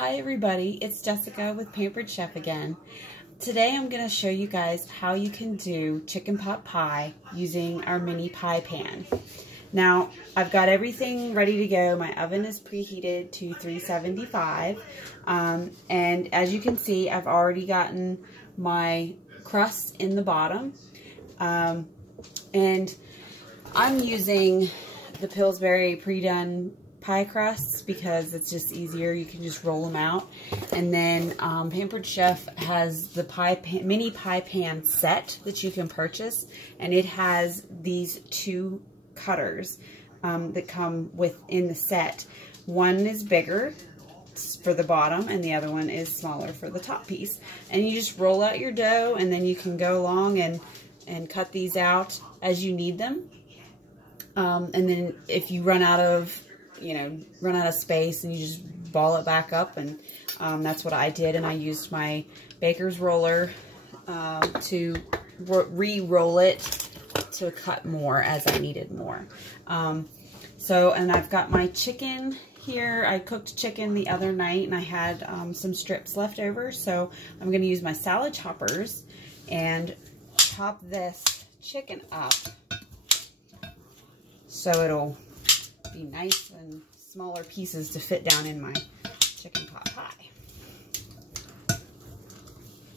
Hi everybody, it's Jessica with Pampered Chef again. Today I'm going to show you guys how you can do chicken pot pie using our mini pie pan. Now, I've got everything ready to go. My oven is preheated to 375, and as you can see, I've already gotten my crust in the bottom, and I'm using the Pillsbury pre-done pie crusts because it's just easier. You can just roll them out. And then Pampered Chef has the mini pie pan set that you can purchase, and it has these two cutters that come within the set. One is bigger for the bottom and the other one is smaller for the top piece, and you just roll out your dough, and then you can go along and cut these out as you need them. And then if you run out of space, and you just ball it back up, and that's what I did. And I used my baker's roller to re-roll it to cut more as I needed more. And I've got my chicken here. I cooked chicken the other night, and I had some strips left over, so I'm going to use my salad choppers and chop this chicken up so it'll be nice and smaller pieces to fit down in my chicken pot pie.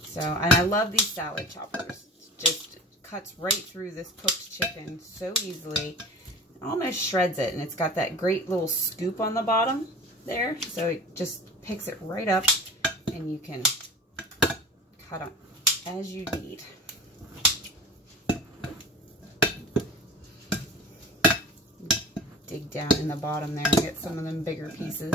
So, and I love these salad choppers. It just cuts right through this cooked chicken so easily. It almost shreds it, and it's got that great little scoop on the bottom there, so it just picks it right up, and you can cut it as you need. Dig down in the bottom there and get some of them bigger pieces.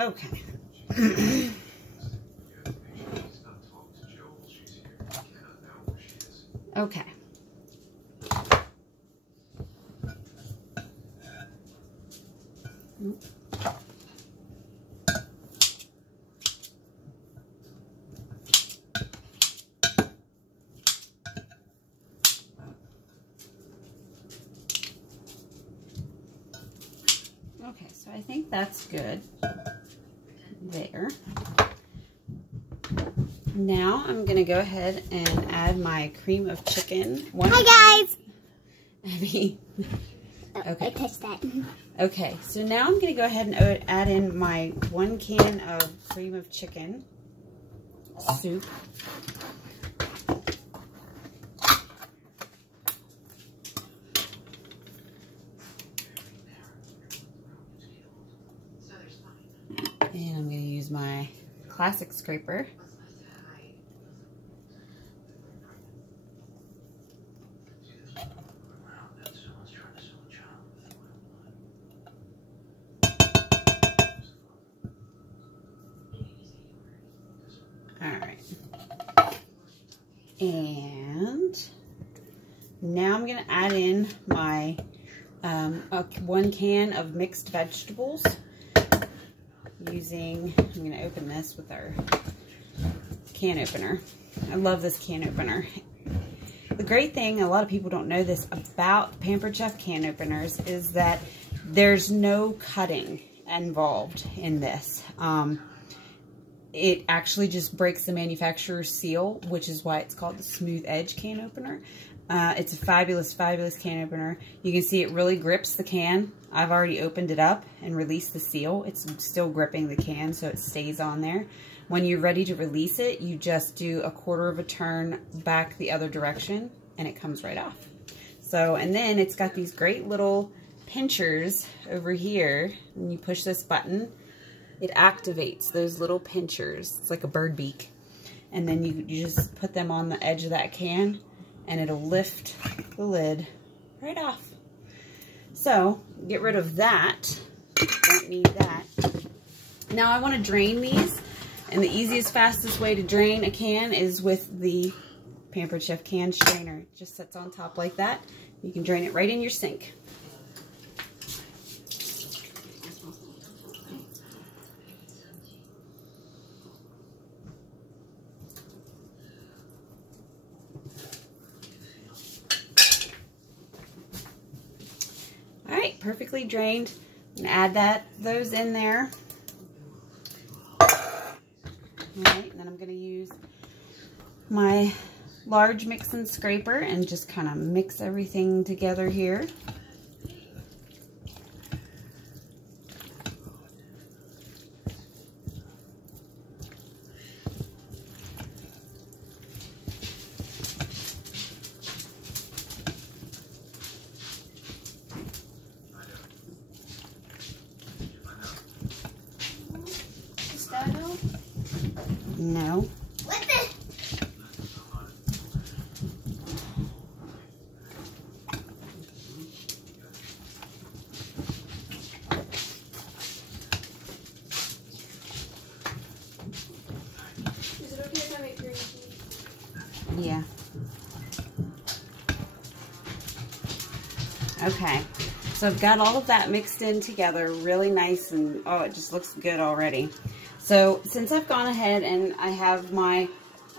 Okay. Okay. Okay, so I think that's good there. Now I'm going to go ahead and add my cream of chicken. Hi guys! Abby. Okay. I touched that. Okay, so now I'm going to go ahead and add in my 1 can of cream of chicken soup. And I'm going to use my classic scraper. Alright. And now I'm going to add in my 1 can of mixed vegetables. I'm going to open this with our can opener. I love this can opener. The great thing, a lot of people don't know this about Pampered Chef can openers, is that there's no cutting involved in this. It actually just breaks the manufacturer's seal, which is why it's called the smooth edge can opener. It's a fabulous, fabulous can opener. You can see it really grips the can. I've already opened it up and released the seal. It's still gripping the can, so it stays on there. When you're ready to release it, you just do a 1/4 of a turn back the other direction, and it comes right off. So, and then it's got these great little pinchers over here. When you push this button, it activates those little pinchers. It's like a bird beak. And then you just put them on the edge of that can, and it'll lift the lid right off. So, get rid of that. Don't need that. Now I want to drain these, and the easiest, fastest way to drain a can is with the Pampered Chef can strainer. It just sits on top like that. You can drain it right in your sink. Alright, perfectly drained. I'm going to add those in there. Alright, and then I'm going to use my large mixing scraper and just kind of mix everything together here. No. What the? Is it okay if I make green tea? Yeah. Okay. So I've got all of that mixed in together really nice, and oh, it just looks good already. So since I've gone ahead and I have my,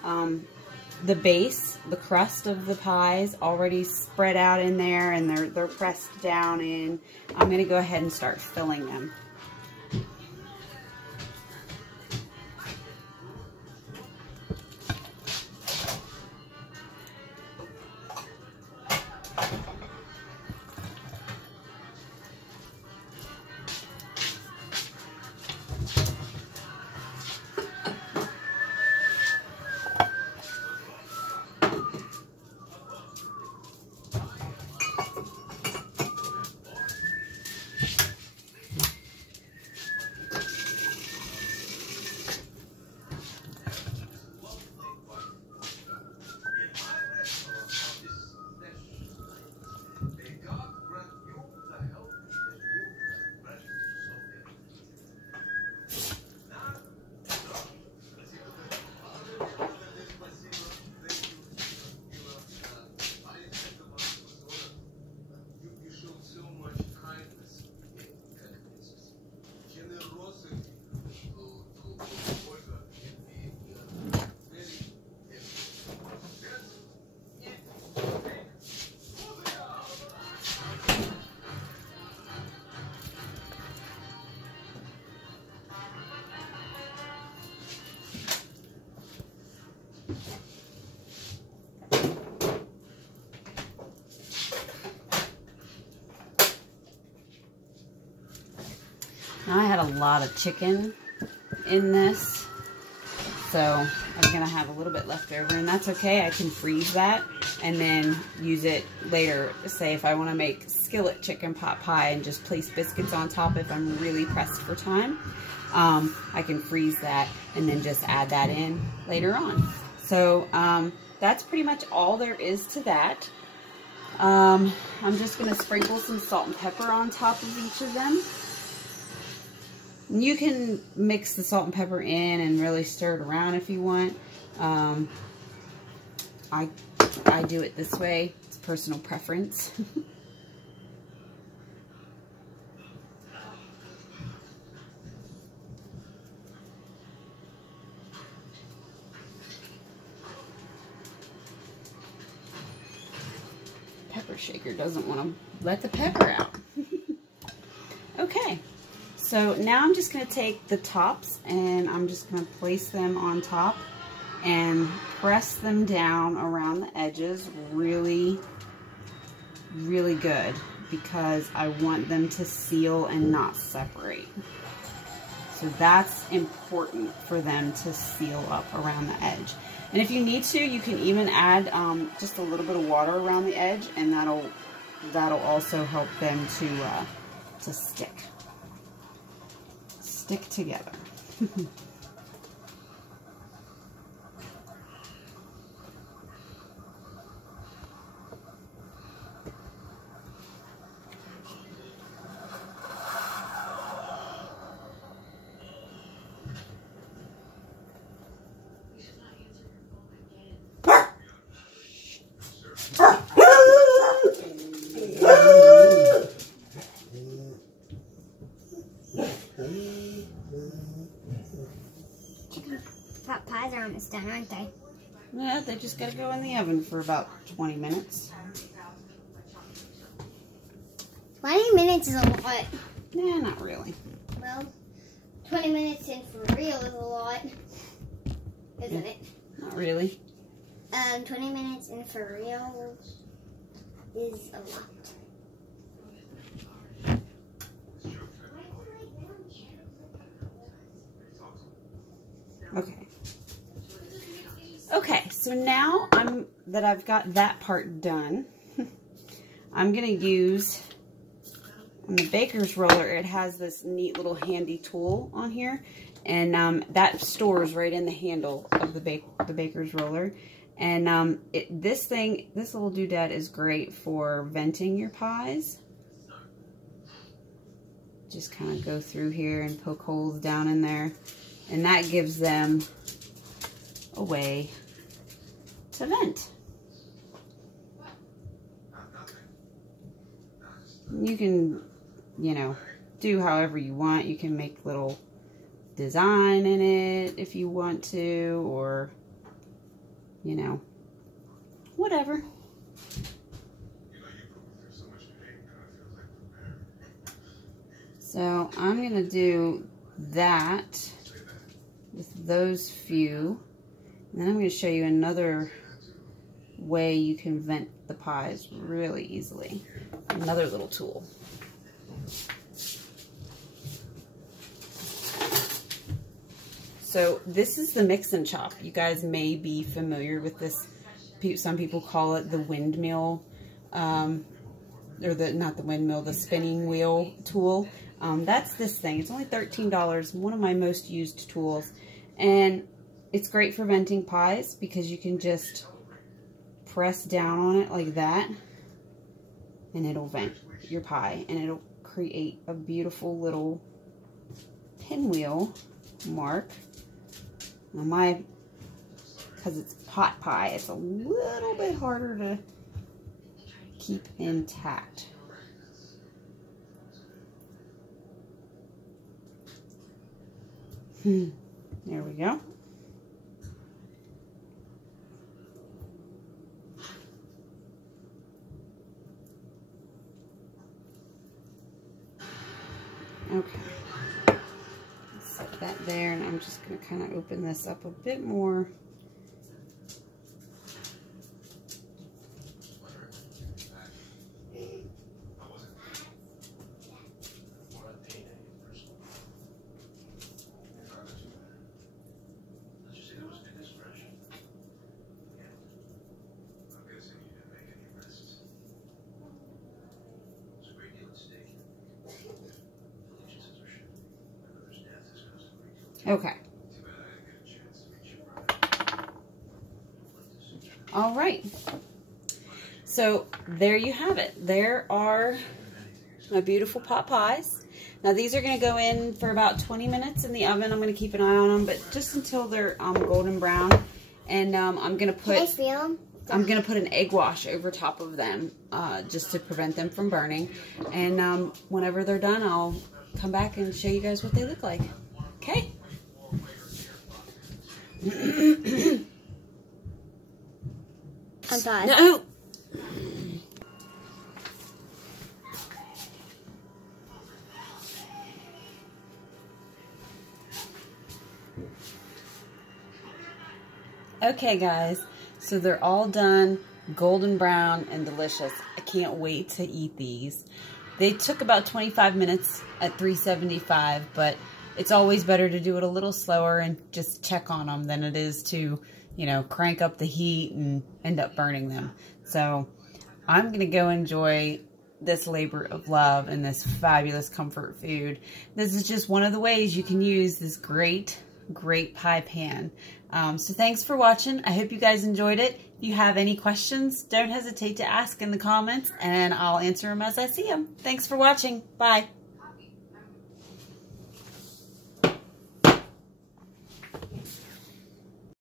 the base, the crust of the pies already spread out in there, and they're pressed down in, I'm going to go ahead and start filling them. Now I had a lot of chicken in this, so I'm gonna have a little bit left over, and that's okay. I can freeze that and then use it later. Say if I want to make skillet chicken pot pie and just place biscuits on top if I'm really pressed for time, I can freeze that and then just add that in later on. So that's pretty much all there is to that. I'm just gonna sprinkle some salt and pepper on top of each of them. You can mix the salt and pepper in and really stir it around if you want. I do it this way. It's personal preference. Pepper shaker doesn't want to let the pepper out. Okay. So now I'm just going to take the tops and I'm just going to place them on top and press them down around the edges really, really good because I want them to seal and not separate. So that's important for them to seal up around the edge. And if you need to, you can even add just a little bit of water around the edge, and that'll also help them to stick together. Pot pies are almost done, aren't they? Yeah, they just gotta go in the oven for about 20 minutes. 20 minutes is a lot. Yeah, not really. Well, 20 minutes in for real is a lot, isn't it? Not really. 20 minutes in for real is a lot. Okay. Okay, so now that I've got that part done, I'm gonna use on the baker's roller. It has this neat little handy tool on here, and that stores right in the handle of the baker's roller. And this little doodad is great for venting your pies. Just kind of go through here and poke holes down in there. And that gives them a way to vent. You can, do however you want. You can make little design in it if you want to, or, whatever. So I'm going to do that with those few. And then I'm going to show you another way you can vent the pies really easily. Another little tool. So this is the mix and chop. You guys may be familiar with this. Some people call it the windmill, or not the windmill, the spinning wheel tool. That's this thing. It's only $13. One of my most used tools. And it's great for venting pies because you can just press down on it like that and it'll vent your pie and it'll create a beautiful little pinwheel mark. Now because it's pot pie, it's a little bit harder to keep intact. There we go. Okay. Set that there, and I'm just going to kind of open this up a bit more. Okay. All right. So there you have it. There are my beautiful pot pies. Now these are going to go in for about 20 minutes in the oven. I'm going to keep an eye on them, but just until they're golden brown. And I'm going to put... Can I feel them? I'm going to put an egg wash over top of them just to prevent them from burning. And whenever they're done, I'll come back and show you guys what they look like. Okay? I'm done. No! Okay, guys. So they're all done, golden brown and delicious. I can't wait to eat these. They took about 25 minutes at 375, but it's always better to do it a little slower and just check on them than it is to, you know, crank up the heat and end up burning them. So I'm going to go enjoy this labor of love and this fabulous comfort food. This is just one of the ways you can use this great pie pan. So thanks for watching. I hope you guys enjoyed it. If you have any questions, don't hesitate to ask in the comments, and I'll answer them as I see them. Thanks for watching. Bye.